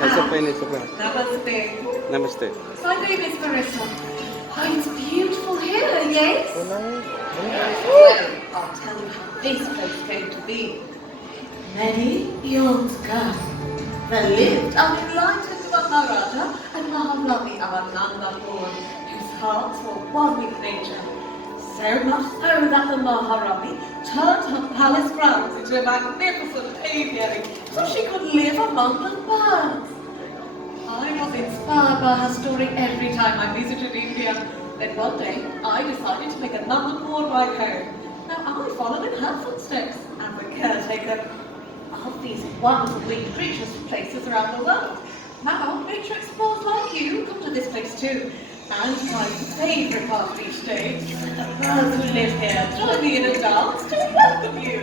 Isa pa. Namaste. Namaste. My name is Marissa. Oh, it's beautiful here, yes? Well, I'll tell you how this place came to be. Many years ago, there lived an enlightened Maharaja and Maharani of Anandapur, whose hearts were one with nature. So much so that the Maharani turned her palace grounds into a magnificent aviary so she could live among the birds. I was inspired by her story every time I visited India. Then one day, I decided to make another tour my home. Now I followed in her footsteps as the caretaker of these wonderful winged creatures from places around the world. Now, nature explorers like you come to this place too. And my favourite part of each day is when the birds who live here join me in a dance to welcome you.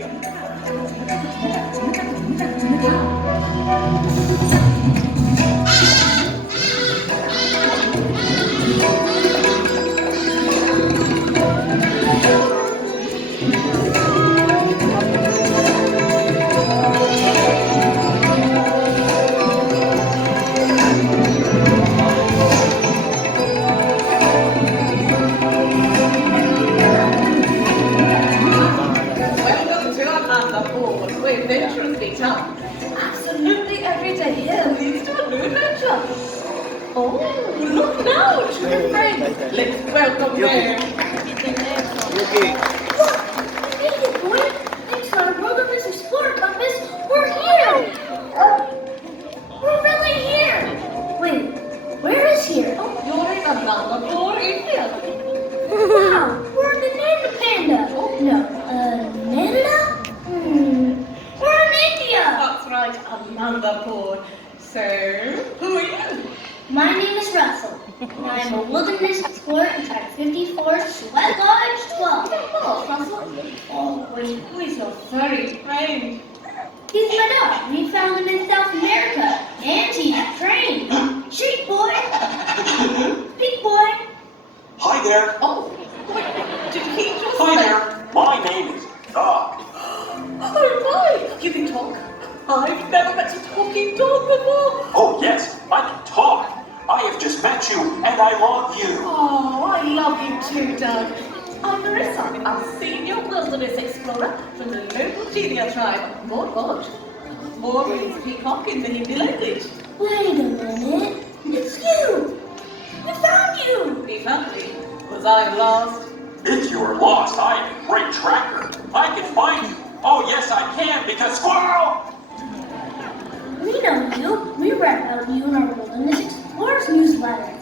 Adventurous big town. Absolutely every day here leads to a new adventure. Oh, look now, true friend. Let's welcome them. Okay. Look! Hey, boy! Thanks to our Wilderness Explorer Compass, we're here! We're really here! Wait, where is here? Oh, you're in Anandapur, India. Wow, we're in the Nanda Panda! No, Nanda? We're in India! That's right, Anandapur. So, who are you? My name is Russell, and I'm a Wilderness Explorer in Type 54, Sweat Lodge 12. Oh, Russell. Oh, wait, he's not very trained. He's my dog. We found him in South America, and he's trained. Sheep boy! Pig boy! Hi there. Oh, wait, did he just Hi say... there. My name is Doc. Oh my, you can talk? I've never met a talking dog before. Oh yes, I can talk. I have just met you, and I love you. Oh, I love you too, Doug. I'm Marissa, a senior wilderness explorer from the local Genia tribe, Mormont. More means peacock in the Hindi language. Wait a minute. It's you! We found you! He found me. Was I lost? If you are lost, I am a great tracker. I can find you. Oh yes, I can, because squirrel! We know you. We read about you in our Wilderness Explorers newsletter.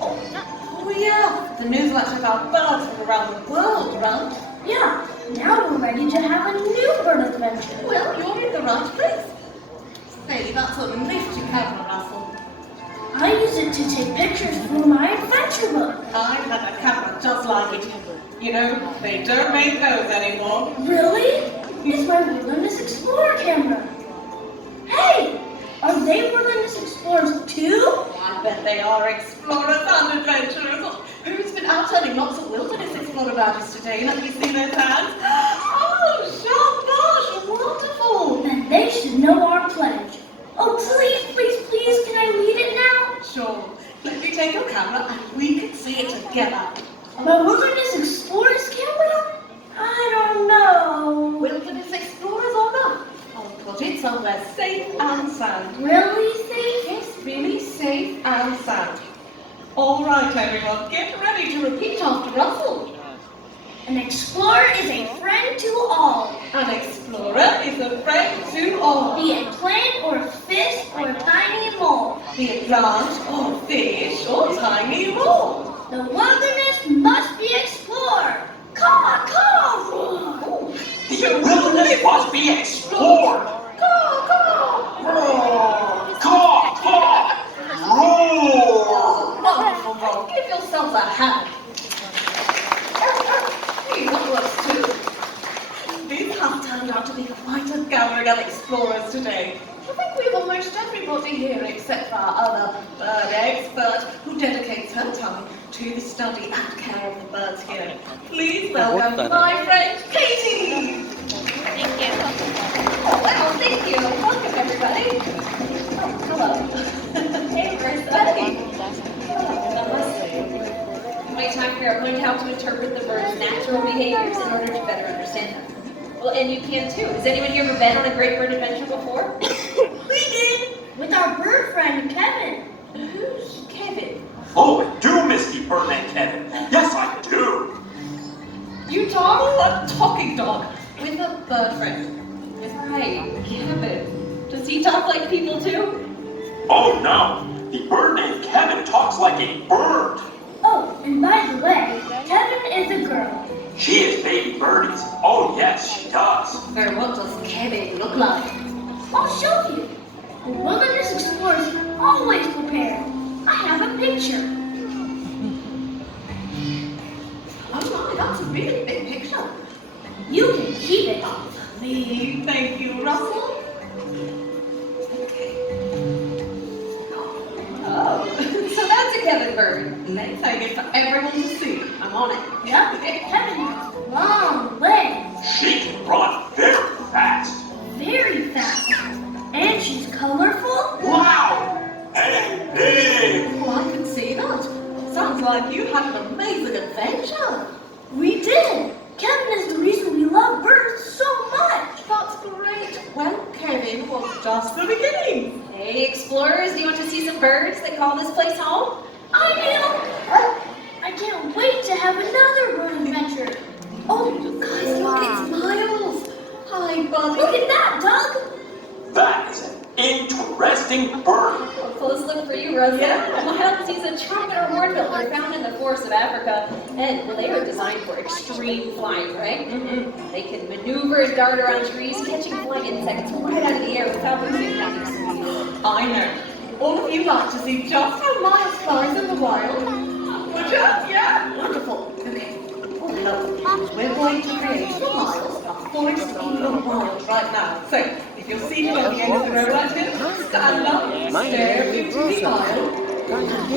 Oh yeah, the newsletter about birds from around the world, right? Yeah, now we're ready to have a new bird adventure. Well, you're in the right place. Say, that's a nifty camera, Russell. I use it to take pictures for my adventure book. I had a camera just like it. You know, they don't make those anymore. Really? It's my Wilderness Explorer camera. Hey! Are they Wilderness Explorers too? I bet they are explorers and adventurers. Who's been out turning lots of wilderness explorer badges today? Let me see those hands. Oh, shabash, wonderful. Then they should know our pledge. Oh, please, please, please, can I read it now? Sure. Let me take your camera and we can see it together. My Wilderness Explorers camera? I don't know. Wilderness explorers or not? I'll put it somewhere safe and sound. Really safe? Yes, really safe and sound. All right, everyone, get ready to repeat after Russell. An explorer is a friend to all. An explorer is a friend to all. Be it plant or fish or tiny mole. Be it plant or fish or tiny mole. The wilderness must be explored. Caw, caw, roar. The wilderness must be explored. Caw, caw, roar. Caw, caw, roar. Wonderful, Rob. Give yourselves a hand. Hey, that works too. These have turned out to be quite a gathering of explorers today. I think we've almost everybody here except for our other bird expert who dedicates her time to the study and care of the birds here. Please welcome my friend Katie. Thank you. Oh, well, thank you. Welcome everybody. Oh, hello. are going to help to interpret the bird's natural behaviors in order to better understand them. Well, and you can too. Has anyone here ever been on a great bird adventure before? We did! With our bird friend, Kevin. Who's Kevin? Oh, I do miss the Birdman Kevin. Yes, I do. You talk a talking dog with a bird friend. Right, Kevin. Does he talk like people too? Oh no, the bird named Kevin talks like a bird. Oh, and by the way, Kevin is a girl. She is baby birdies. Oh yes, she does. Or what does Kevin look like? I'll show you. The wilderness explorers always prepared. I have a picture. Oh my, that's a really big picture. You can keep it. Me, thank you, Russell. Okay. Oh, so that's a Kevin bird. Let's hang it for everyone to see. I'm on it. Yep, Kevin has long legs. She can run very fast. Very fast. And she's colorful. Wow! And big! Oh, I can see that. Sounds like you had an amazing adventure. We did. Kevin is the reason we love birds so much. That's great. Well, Kevin was just the beginning. Hey, explorers, do you want to see some birds that call this place home? I do. I can't wait to have another bird adventure. Oh, guys, look, it's Miles. Hi, buddy. Look at that, Doug. That is an interesting bird. A close look for you, Russell. Miles, he's a trumpeter hornbill. They're found in the forests of Africa, and well, they were designed for extreme flying, right? They can maneuver and dart around trees, catching flying insects right out of the air without losing any speed. I know. All of you like to see just how Miles flies in the wild. Would you? Yeah. Wonderful. Okay. Oh, lovely. We're going to create for Miles a forest in the wild right now. So, if you're seated on the end of the road like this, stand up, stare into the aisle,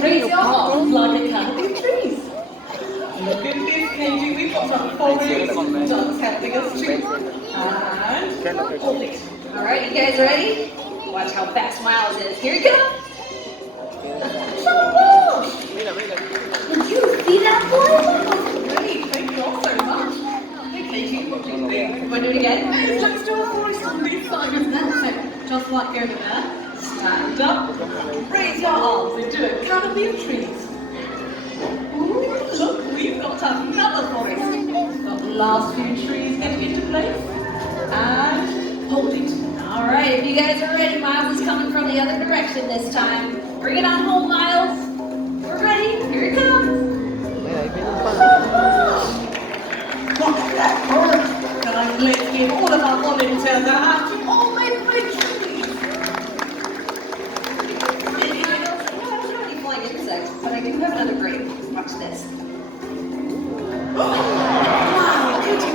raise your arms like a canopy of trees. Look at this, Katie, we've got a forest, Doug's helping us too. And hold it. Alright, you guys ready? Watch how fast Miles is. Here he goes! Did you see that boy? Great, thank you all so much. Hey, Katie, what do you think? Want to do it again? Let's do a forest on this side of that. Just like over there. Stand up, raise your arms and do a canopy of trees. Ooh, look, we've got another forest. Got the last few trees getting into place. And hold it. All right, if you guys are ready, Miles is coming from the other direction this time. Bring it on home, Miles. We're ready. Here it comes. Look at that bird. Guys, let's give all of our volunteers a hand to all make big trees. I don't have any flying insects, but I do have another break. Watch this. Wow, Katie,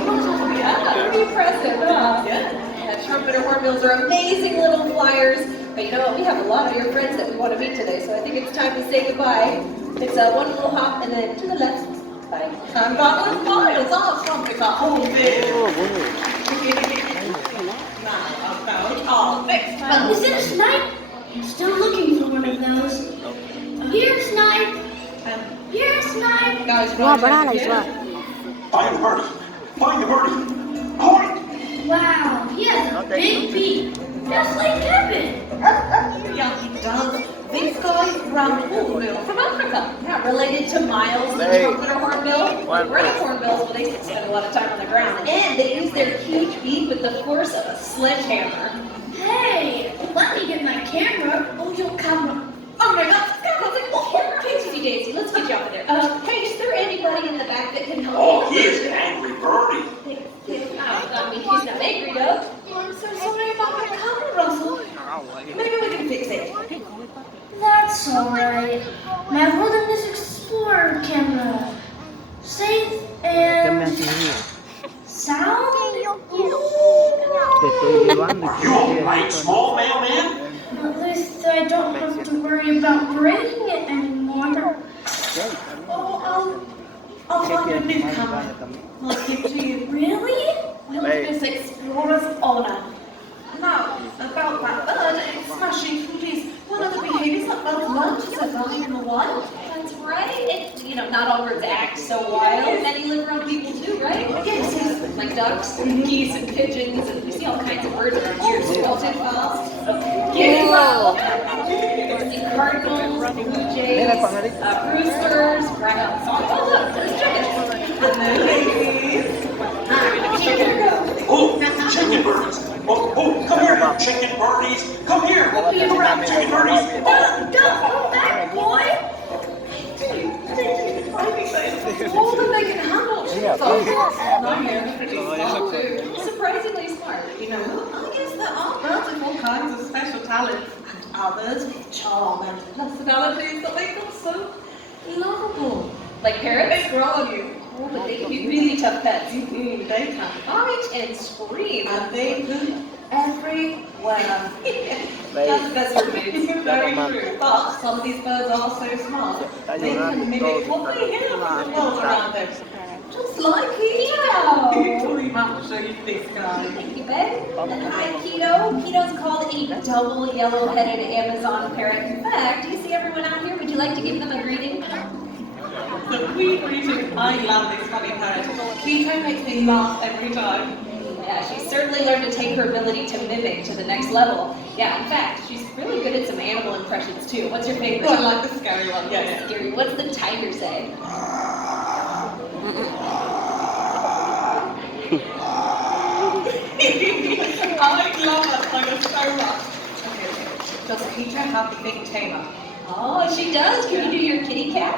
yeah, pretty impressive, huh? Yeah, trumpeter hornbills are amazing little flyers. But you know what? We have a lot of your friends that we want to meet today, so I think it's time to say goodbye. It's one little hop and then to the left. Bye. And that was Miles, our trumpeter hornbill. Now about our next one. Is it a snipe? I'm still looking for one of those. Here's snipe. Here's snipe. Guys, Wow, banana is what? Find the birdie. Find the birdie. Point. Wow, he has a big beak. Just like Kevin. Yeah, he does. This guy is brown hornbill from Africa. Yeah, related to Miles, the trumpeter hornbill. The gray hornbills, well, they spend a lot of time on the ground. And they use their huge beak with the force of a sledgehammer. Hey, let me get my camera. Oh, your camera. Oh my God, oh, here, Katie Daisy, let's get you out of there. Hey, is there anybody in the back that can help Oh, me? he is an angry birdie. I mean, he's not angry, though. Oh, I'm so sorry about my camera, Russell. Maybe we can fix it. That's alright. My Wilderness Explorer camera. Safe and sound? Are you alright, small mailman? At least I don't have to worry about breaking it anymore. Oh, I'll find a new camera. I'll give to you. Really? Wilderness Explorer's honor. Now, about that bird, it's smashing food is one of the behaviors that birds learn to survive in the wild. That's right. Not not all birds act so wild. Many live around people too, right? Yes, like ducks and geese and pigeons, and we see all kinds of birds around here. Spotted fast, guinea fowl, see cardinals, blue jays, roosters, rabbits. Oh, look, there's chickens. Hello, ladies. Oh, chicken birdies. Oh, come here, you chicken birdies. Come here. Chicken birdies. Don't go back, boy! More than they can handle. Surprisingly smart. You know, I guess there are birds with all kinds of special talents, and others with charm and personalities that make them so lovable. Like parrots? They grow on you. Oh, but they can be really tough pets. They can. Fight and scream. And they poop everywhere. That's the best word, mates. Very true. But some of these birds are so smart. They can mimic what they hear from the world around them. Just like Keto. Pretty much this guy. Thank you, Ben. And hi, Keto. Keto's called a double yellow-headed Amazon parrot. In fact, do you see everyone out here? Would you like to give them a greeting? The queen greeting. I love this funny parrot. Keto makes me laugh every time. Yeah, she's certainly learned to take her ability to mimic to the next level. Yeah, in fact, she's really good at some animal impressions too. What's your favorite? Oh, I like the scary one. Yeah. Scary. What's the tiger say? I love that tiger so much. Okay. Does Keto have a big tamer? Oh, she does. Can you do your kitty cat?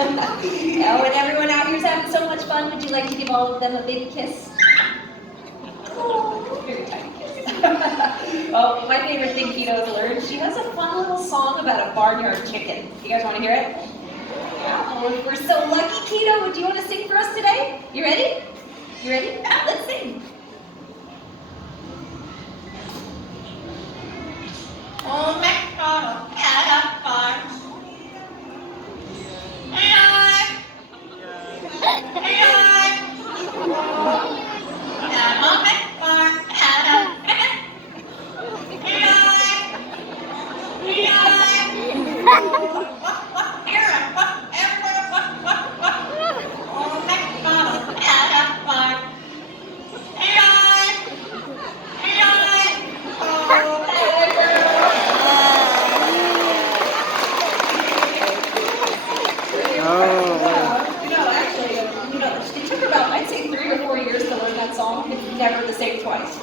Oh, and everyone out here's having so much fun. Would you like to give all of them a big kiss? Oh, very tiny kiss. Oh, my favorite thing Keto's learned, she has a fun little song about a barnyard chicken. You guys want to hear it? Yeah. Oh, we're so lucky, Keto. Would you want to sing for us today? You ready? You ready? Yeah, let's sing. Oh, McDonald had a farm. Never the same twice.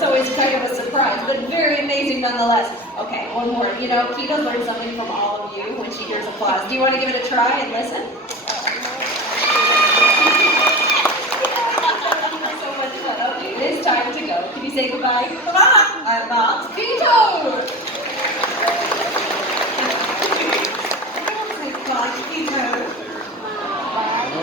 So it's kind of a surprise, but very amazing nonetheless. Okay, one more. You know, Keto learned something from all of you when she hears applause. Do you want to give it a try and listen? So much fun. Okay, it is time to go. Can you say goodbye? Goodbye. I'm not Keto! Say goodbye, Keto. Oh,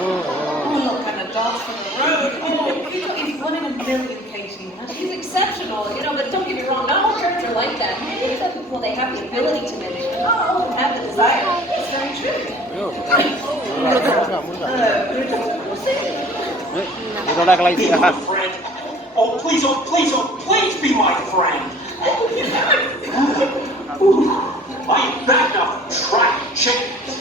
look at the dogs from the road. Oh, Keto is one in a million, Katie. She's exceptional, you know, but don't get me wrong, not all parents are like that. Many of people, they have the ability to mimic, but not all of them have the desire. It's very true. Be my friend. Oh, please, oh, please, oh, please be my friend. I am back now tracking chickens.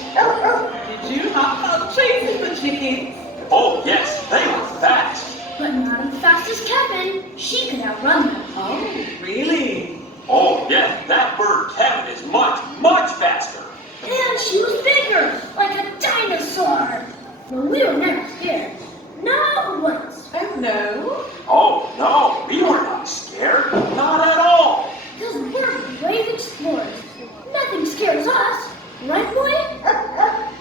Did you have fun chasing the chickens? Oh, yes, they were fast. But not as fast as Kevin. She could outrun them. Oh, really? Oh, yes, that bird Kevin is much, much faster. And she was bigger, like a dinosaur. But we were never scared. Not once. Oh, no. Oh, no, we were not scared. Not at all. Because we're brave explorers. Nothing scares us. Right, boy?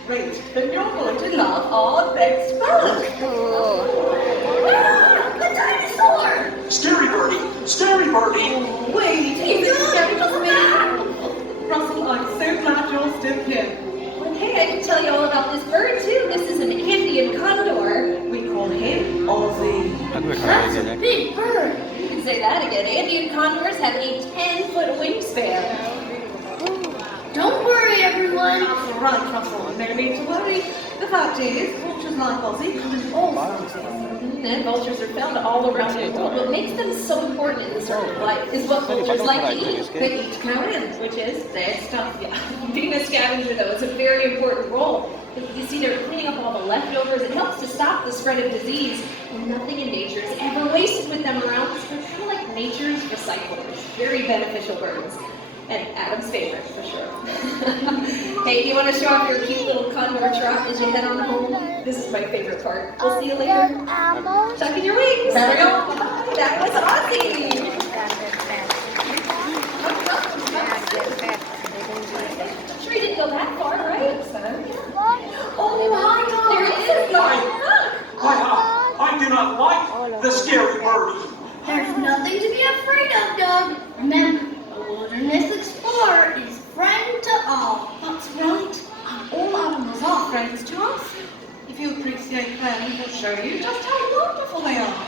Great, then you're going to love our next bird. Ah, a dinosaur! Scary birdie, scary birdie. Oh, wait, he's as scary as me. Russell, I'm so glad you're still here. Well, hey, I can tell you all about this bird, too. This is an Andean condor. We call him Ozzy. That's a big bird. You can say that again. Andean condors have a 10-foot wingspan. Don't worry, everyone. That's all right, Russell. No need to worry. The fact is, vultures like Ozzy come in all sizes. And vultures are found all around the world. What makes them so important in the circle of life is what vultures like to eat. They eat carrion, which is dead stuff. Yeah. Being a scavenger, though, is a very important role. Because you see, they're cleaning up all the leftovers. It helps to stop the spread of disease. And nothing in nature is ever wasted with them around. So they're kind of like nature's recyclers. Very beneficial birds. And Adam's favorite, for sure. Hey, do you want to show off your cute little condor trot as you head on home? This is my favorite part. We'll see you later. Tuck in your wings. There we go. Bye. That was Ozzy. Sure you didn't go that far, right? Oh, hi, Tom. There it is. I do not like the scary birdie. There's nothing to be afraid of, Doug. Remember, a wilderness explorer is friend to all. That's right. And all animals are friends to us. If you appreciate them, we'll show you just how wonderful they are.